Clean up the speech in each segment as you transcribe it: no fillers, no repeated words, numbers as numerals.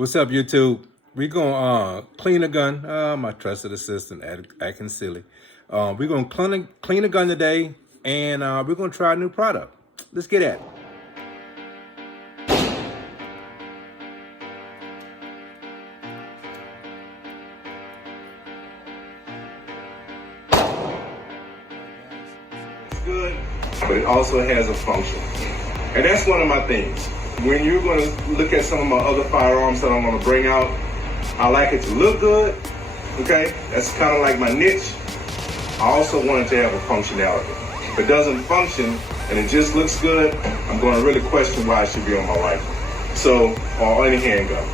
What's up, YouTube? We're gonna clean a gun. My trusted assistant acting silly. We're gonna clean a gun today, and we're gonna try a new product. Let's get at it. It's good, but it also has a function, and that's one of my things. When you're going to look at some of my other firearms that I'm going to bring out, I like it to look good, okay? That's kind of like my niche. I also want it to have a functionality. If it doesn't function and it just looks good, I'm going to really question why it should be on my rifle. So, or any handgun.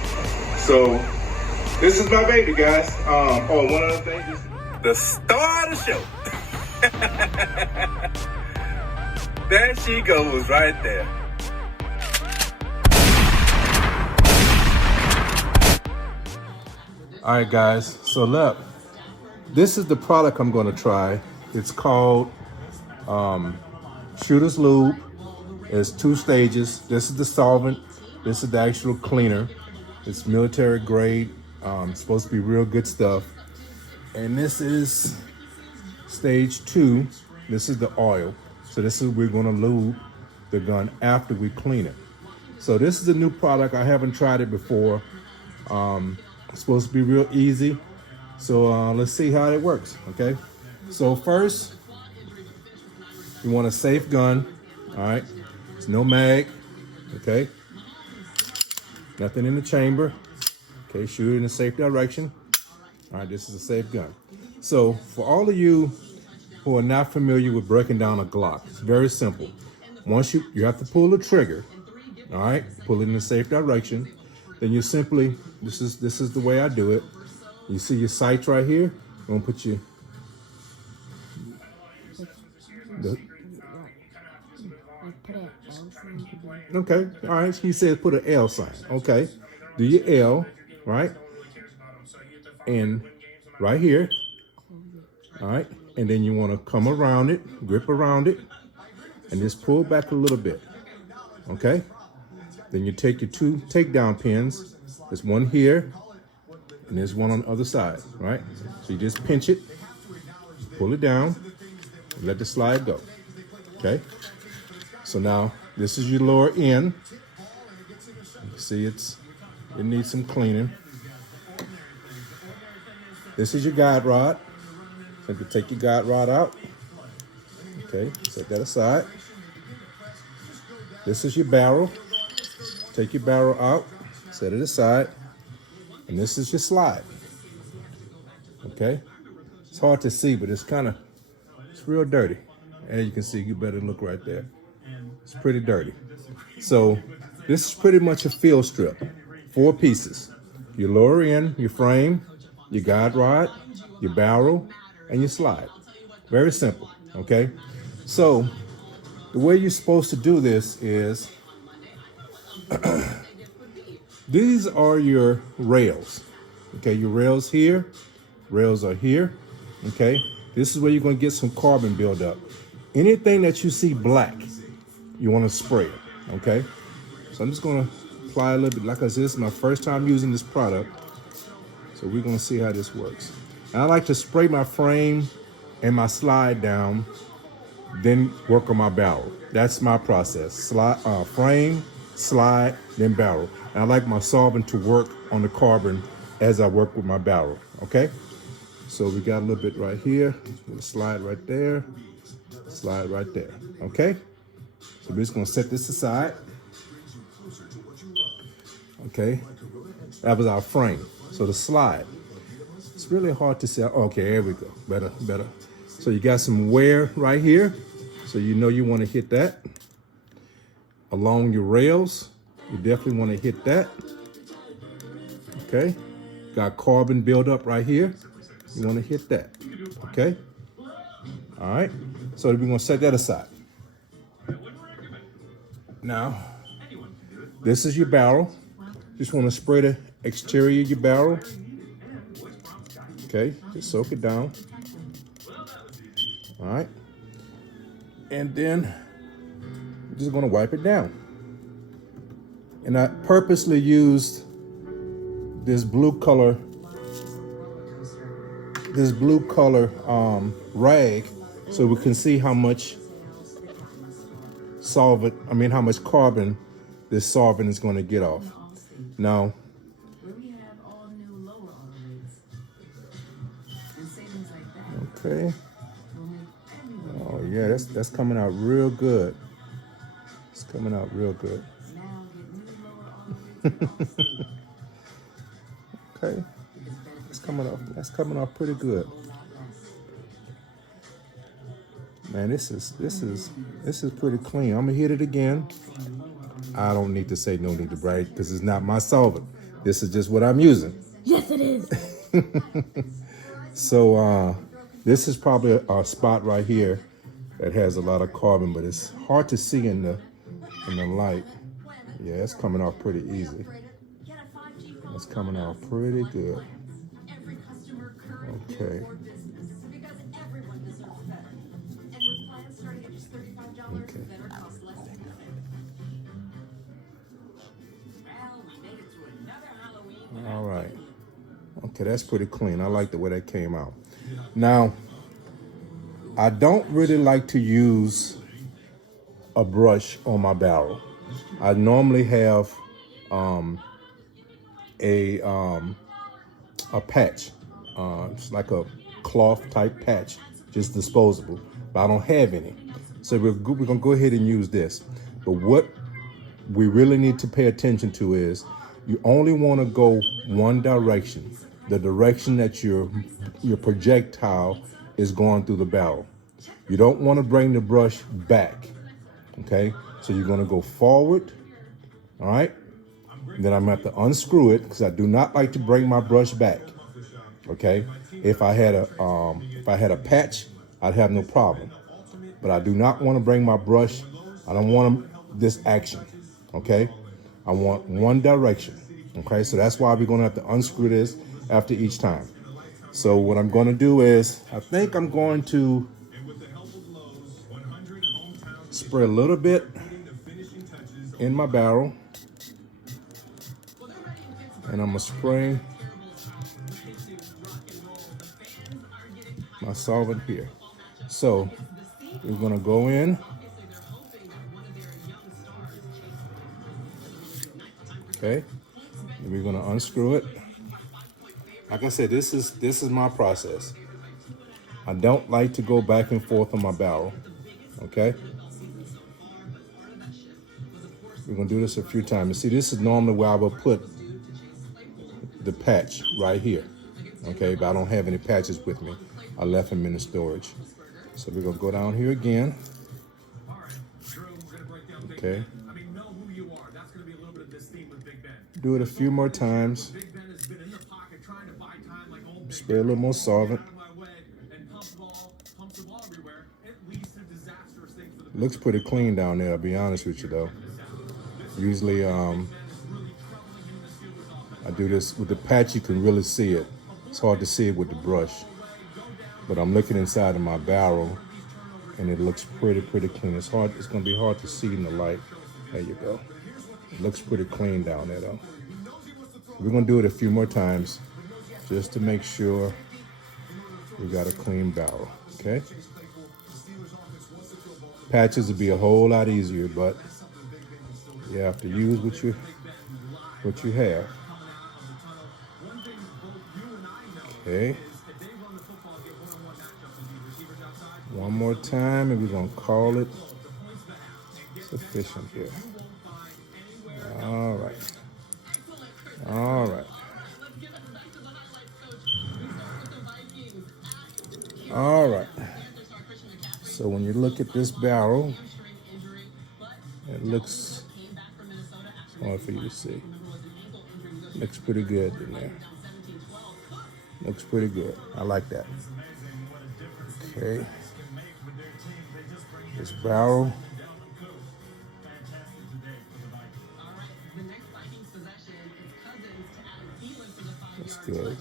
So, this is my baby, guys. One other thing, the star of the show. There she goes right there. All right, guys, so look, this is the product I'm going to try. It's called Shooter's Lube. It's 2 stages. This is the solvent. This is the actual cleaner. It's military grade. It's supposed to be real good stuff. And this is stage 2. This is the oil. So this is we're going to lube the gun after we clean it. So this is a new product. I haven't tried it before. It's supposed to be real easy. So let's see how it works, okay? So first, you want a safe gun, all right? It's no mag, okay? Nothing in the chamber. Okay, shoot it in a safe direction. All right, this is a safe gun. So for all of you who are not familiar with breaking down a Glock, it's very simple. Once you have to pull the trigger, all right? Pull it in a safe direction. Then you simply, this is the way I do it. You see your sights right here? I'm gonna put you, okay, all right, he says put an L sign, okay. Do your L, right? And right here, all right? And then you wanna come around it, grip around it, and just pull back a little bit, okay? Then you take your 2 takedown pins. There's one here, and there's one on the other side, right? So you just pinch it, pull it down, and let the slide go, okay? So now, this is your lower end. You see it needs some cleaning. This is your guide rod. So you take your guide rod out. Okay, set that aside. This is your barrel. Take your barrel out, set it aside, and this is your slide, okay? It's hard to see, but it's real dirty. And you can see, you better look right there. It's pretty dirty. So this is pretty much a field strip, 4 pieces. Your lower end, your frame, your guide rod, your barrel, and your slide. Very simple, okay? So the way you're supposed to do this is, these are your rails, okay? Your rails here, rails are here, okay? This is where you're gonna get some carbon buildup. Anything that you see black, you wanna spray it, okay? So I'm just gonna apply a little bit. Like I said, this is my first time using this product, so we're gonna see how this works. And I like to spray my frame and my slide down, then work on my barrel. That's my process. Frame, slide, then barrel. And I like my solvent to work on the carbon as I work with my barrel, okay? So we got a little bit right here, slide right there, slide right there, okay? So we're just gonna set this aside, okay? That was our frame. So the slide, it's really hard to see. Okay, there we go, better. So you got some wear right here, so you know you wanna hit that. Along your rails, you definitely want to hit that. Okay, got carbon buildup right here. You want to hit that. Okay, all right. So we're going to set that aside. Now, this is your barrel. Just want to spray the exterior of your barrel. Okay, just soak it down. All right, and then just gonna wipe it down. And I purposely used this blue color rag so we can see how much how much carbon this solvent is going to get off. Now, okay. Oh yeah, that's coming out real good. It's coming out real good. Okay. That's coming off pretty good. Man, this is pretty clean. I'm gonna hit it again. I don't need to say no need to brag because it's not my solvent. This is just what I'm using. Yes, it is. So this is probably a spot right here that has a lot of carbon, but it's hard to see in the light. Yeah, it's coming off pretty easy. It's coming off pretty good. Okay. Okay. All right. Okay, that's pretty clean. I like the way that came out. Now, I don't really like to use a brush on my barrel. I normally have a patch. It's like a cloth type patch, just disposable, but I don't have any. So we're gonna go ahead and use this. But what we really need to pay attention to is you only want to go one direction, the direction that your projectile is going through the barrel. You don't want to bring the brush back, okay? So you're going to go forward, all right? Then I'm going to have to unscrew it because I do not like to bring my brush back, okay? If I had a patch, I'd have no problem. But I do not want to bring my brush. I don't want this action, okay? I want one direction, okay? So that's why we're going to have to unscrew this after each time. So what I'm going to do is, I think I'm going to spray a little bit in my barrel. And I'm going to spray my solvent here. So we're going to go in. Okay. And we're going to unscrew it. Like I said, this is my process. I don't like to go back and forth on my barrel. Okay. We're going to do this a few times. You see, this is normally where I would put the patch right here. Okay, but I don't have any patches with me. I left them in the storage. So we're going to go down here again. Okay. Do it a few more times. Spray a little more solvent. Looks pretty clean down there, I'll be honest with you though. Usually I do this with the patch, you can really see it. It's hard to see it with the brush. But I'm looking inside of my barrel and it looks pretty clean. It's going to be hard to see in the light. There you go. It looks pretty clean down there though. We're going to do it a few more times just to make sure we got a clean barrel, okay? Patches would be a whole lot easier, but you have to use what you have. Okay. One more time and we're gonna call it sufficient here. All right. All right. All right. So when you look at this barrel, it looks, it's hard for you to see. Looks pretty good in there. Looks pretty good. I like that. Okay. This barrel. That's good.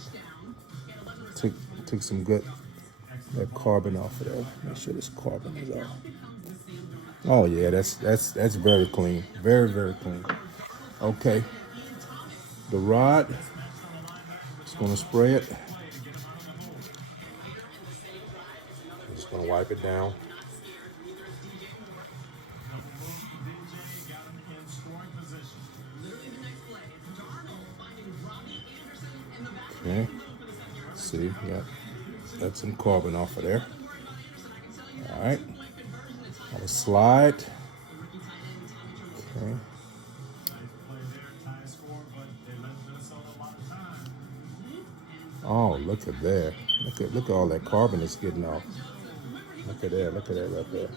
Took some good that carbon off of there. Make sure this carbon is off. Oh yeah, that's very clean. Very clean. Okay. The rod, Just gonna spray it. Just gonna wipe it down. Okay. See, got some carbon off of there. All right. I'll slide. Okay. Oh, look at that. Look at all that carbon it's getting off. Look at that right there.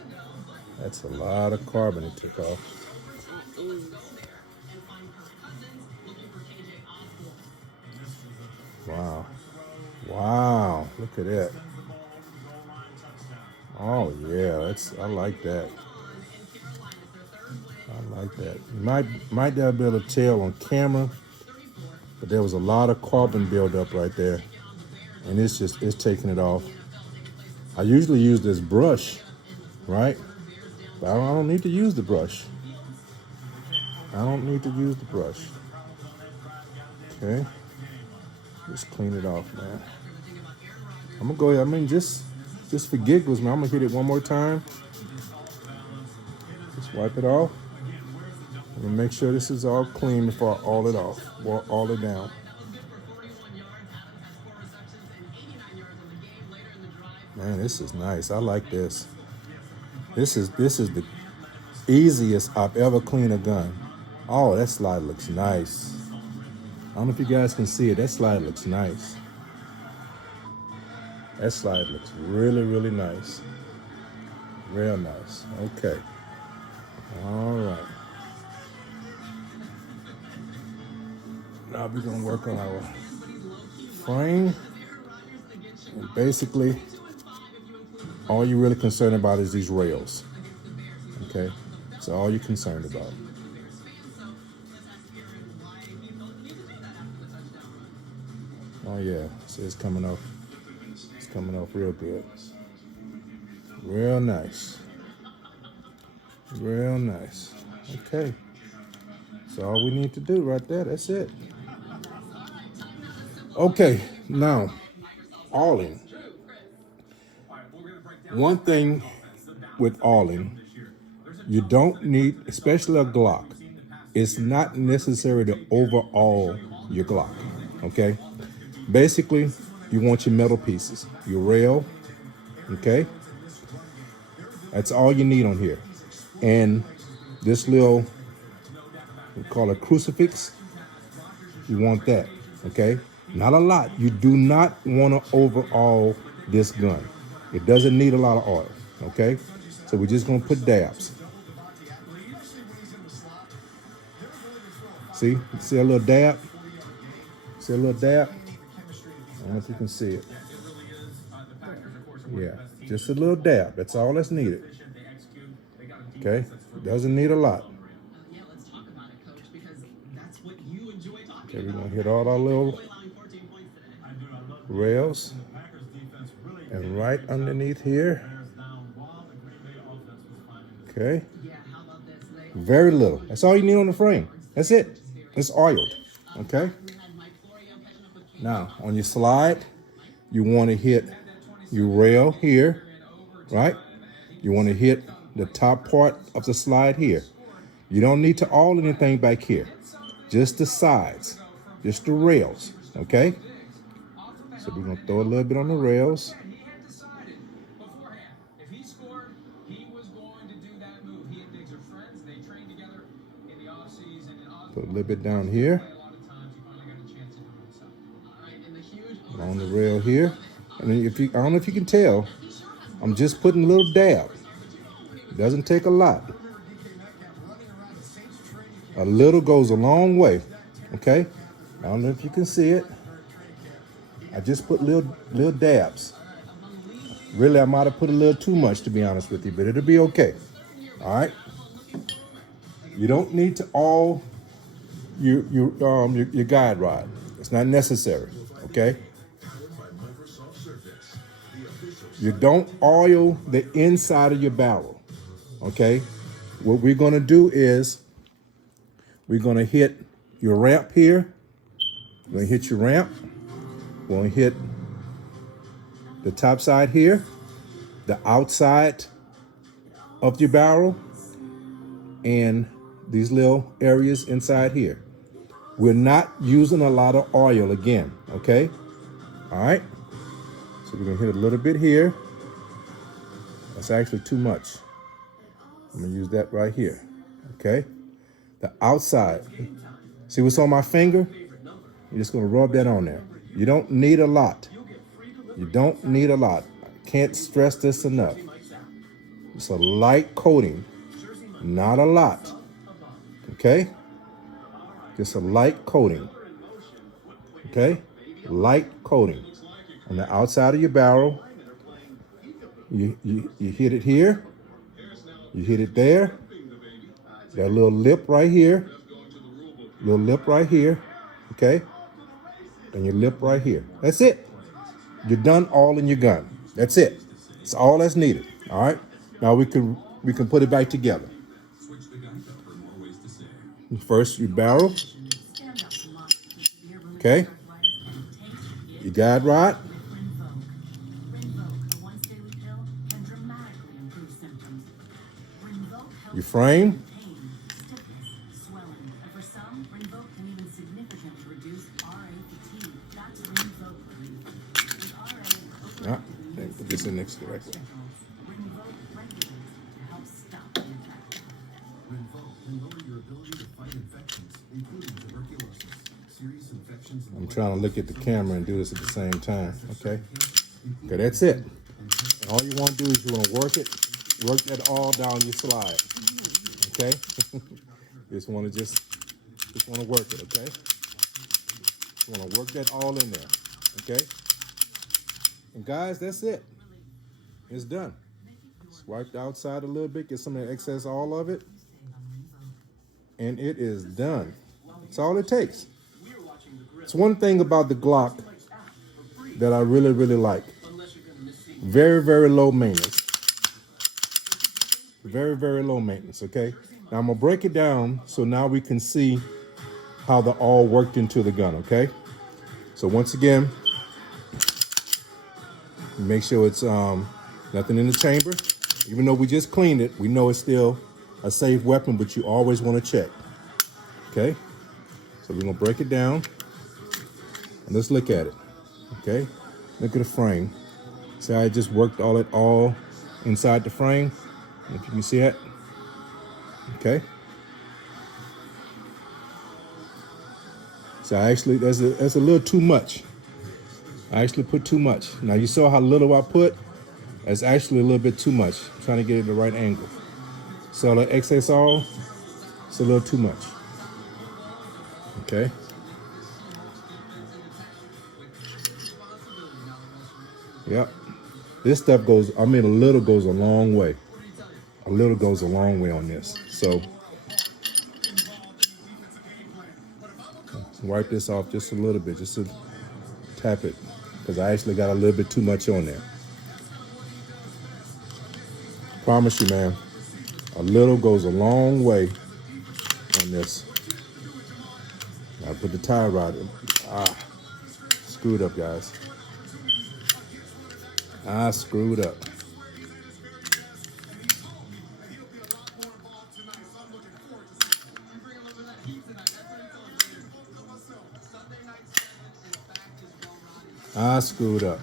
That's a lot of carbon it took off. Wow. Wow. Look at that. Oh yeah, I like that. I like that. You might not be able to tell on camera, but there was a lot of carbon buildup right there. And it's taking it off. I usually use this brush, right? But I don't need to use the brush. I don't need to use the brush. Okay. Just clean it off, man. I'm gonna go ahead. I mean, just for giggles, man. I'm gonna hit it one more time. Just wipe it off. I'm gonna make sure this is all clean before I all it off, or all it down. Man, this is nice. I like this. This is the easiest I've ever cleaned a gun. Oh, that slide looks nice. I don't know if you guys can see it. That slide looks nice. That slide looks really, really nice. Real nice. Okay. All right. Now we're gonna work on our frame. And basically, all you're really concerned about is these rails. Okay? So all you're concerned about. Oh yeah, see it's coming off. It's coming off real good. Real nice. Real nice. Okay. So all we need to do right there, that's it. Okay, now, awling. One thing with awling, you don't need, especially a Glock, it's not necessary to overhaul your Glock, okay? Basically, you want your metal pieces, your rail, okay? That's all you need on here. And this little, we call it crucifix, you want that, okay? Not a lot. You do not want to overhaul this gun. It doesn't need a lot of oil, okay? So we're just gonna put dabs. See a little dab? See a little dab? I don't know if you can see it. Yeah, just a little dab. That's all that's needed. Okay, doesn't need a lot. Okay, we're gonna hit all our little rails. And right underneath here. Okay. Very little. That's all you need on the frame. That's it. It's oiled. Okay. Now, on your slide, you want to hit your rail here, right? You want to hit the top part of the slide here. You don't need to oil anything back here. Just the sides, just the rails, okay? So we're going to throw a little bit on the rails. Put a little bit down here. On the rail here. And then I don't know if you can tell, I'm just putting a little dab. It doesn't take a lot. A little goes a long way, okay? I don't know if you can see it. I just put little dabs. Really, I might have put a little too much, to be honest with you, but it'll be okay. All right? You don't need to oil your guide rod. It's not necessary, okay? You don't oil the inside of your barrel, okay? What we're gonna do is we're gonna hit your ramp here. We're gonna hit your ramp. We're gonna hit the top side here, the outside of your barrel, and these little areas inside here. We're not using a lot of oil again, okay? All right, so we're gonna hit a little bit here. That's actually too much. I'm gonna use that right here, okay? The outside. See what's on my finger? You're just gonna rub that on there. You don't need a lot. You don't need a lot. I can't stress this enough. It's a light coating, not a lot, okay? Just a light coating, okay? Light coating on the outside of your barrel. You hit it here. You hit it there. That little lip right here. Little lip right here, okay? And your lip right here. That's it. You're done all in your gun. That's it. It's all that's needed. All right. Now we can put it back together. First, your barrel. Okay. Your guide rod. Your frame. Put this in next to the right one. I'm trying to look at the camera and do this at the same time. Okay. Okay, that's it. And all you want to do is you want to work that all down your slide. Okay. just want to work it. Okay. You want to work that all in there. Okay. And guys, that's it. It's done. Swipe the outside a little bit, get some of the excess all of it, and it is done. That's all it takes. It's one thing about the Glock that I really, really like. Very, very low maintenance. Very, very low maintenance, okay? Now I'm gonna break it down so now we can see how the all worked into the gun, okay? So once again, make sure it's nothing in the chamber. Even though we just cleaned it, we know it's still a safe weapon, but you always want to check. Okay? So we're gonna break it down and let's look at it. Okay? Look at the frame. See how I just worked all inside the frame? If you can see it. Okay? So actually that's a little too much. I actually put too much. Now you saw how little I put? That's actually a little bit too much. I'm trying to get it the right angle. So the excess all, it's a little too much. Okay. Yep. This stuff goes, a little goes a long way. A little goes a long way on this. So wipe this off just a little bit, just to tap it, because I actually got a little bit too much on there. Promise you, man, a little goes a long way on this. I put the tie rod in. Screwed up, guys. I screwed up. I screwed up.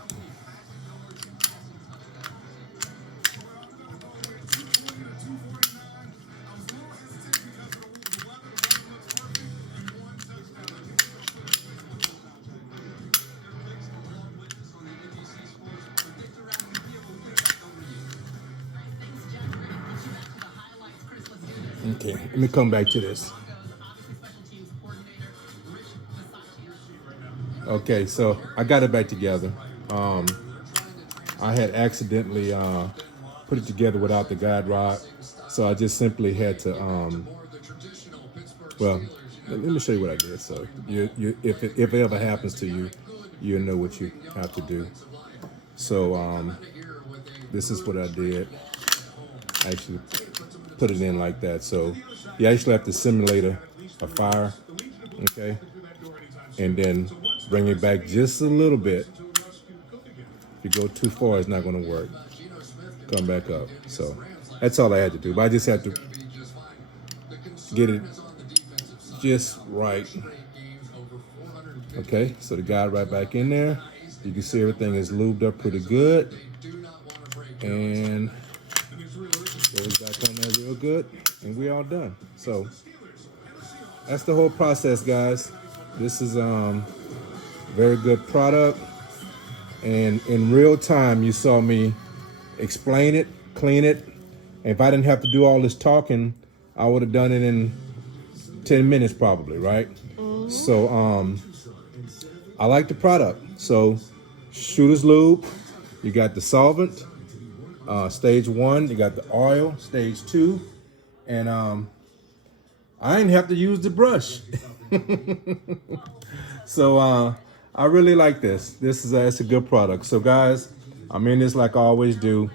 Okay, let me come back to this. Okay, so I got it back together. I had accidentally put it together without the guide rod, so I just simply had to. Well, let me show you what I did. So if it ever happens to you, you'll know what you have to do. So this is what I did. I actually put it in like that. So you actually have to simulate a fire, okay? And then Bring it back just a little bit. If you go too far, it's not going to work. Come back up. So that's all I had to do. But I just had to get it just right. Okay, so the guide right back in there. You can see everything is lubed up pretty good. And goes back on there real good. And we all done. So that's the whole process, guys. This is very good product. And in real time, you saw me explain it, clean it. And if I didn't have to do all this talking, I would have done it in 10 minutes probably, right? Mm-hmm. So I like the product. So Shooter's Lube, you got the solvent, stage 1, you got the oil, stage 2, and I didn't have to use the brush. So I really like this. This is it's a good product. So guys, I'm in this like I always do.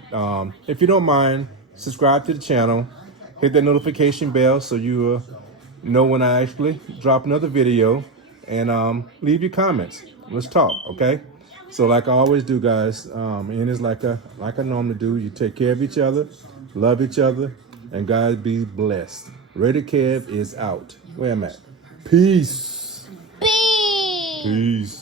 If you don't mind, subscribe to the channel, hit that notification bell so you know when I actually drop another video, and leave your comments. Let's talk, okay? So like I always do, guys, in this like I normally do. You take care of each other, love each other, and guys, be blessed. Rated Kev is out. Where am I at? Peace. Peace. Peace.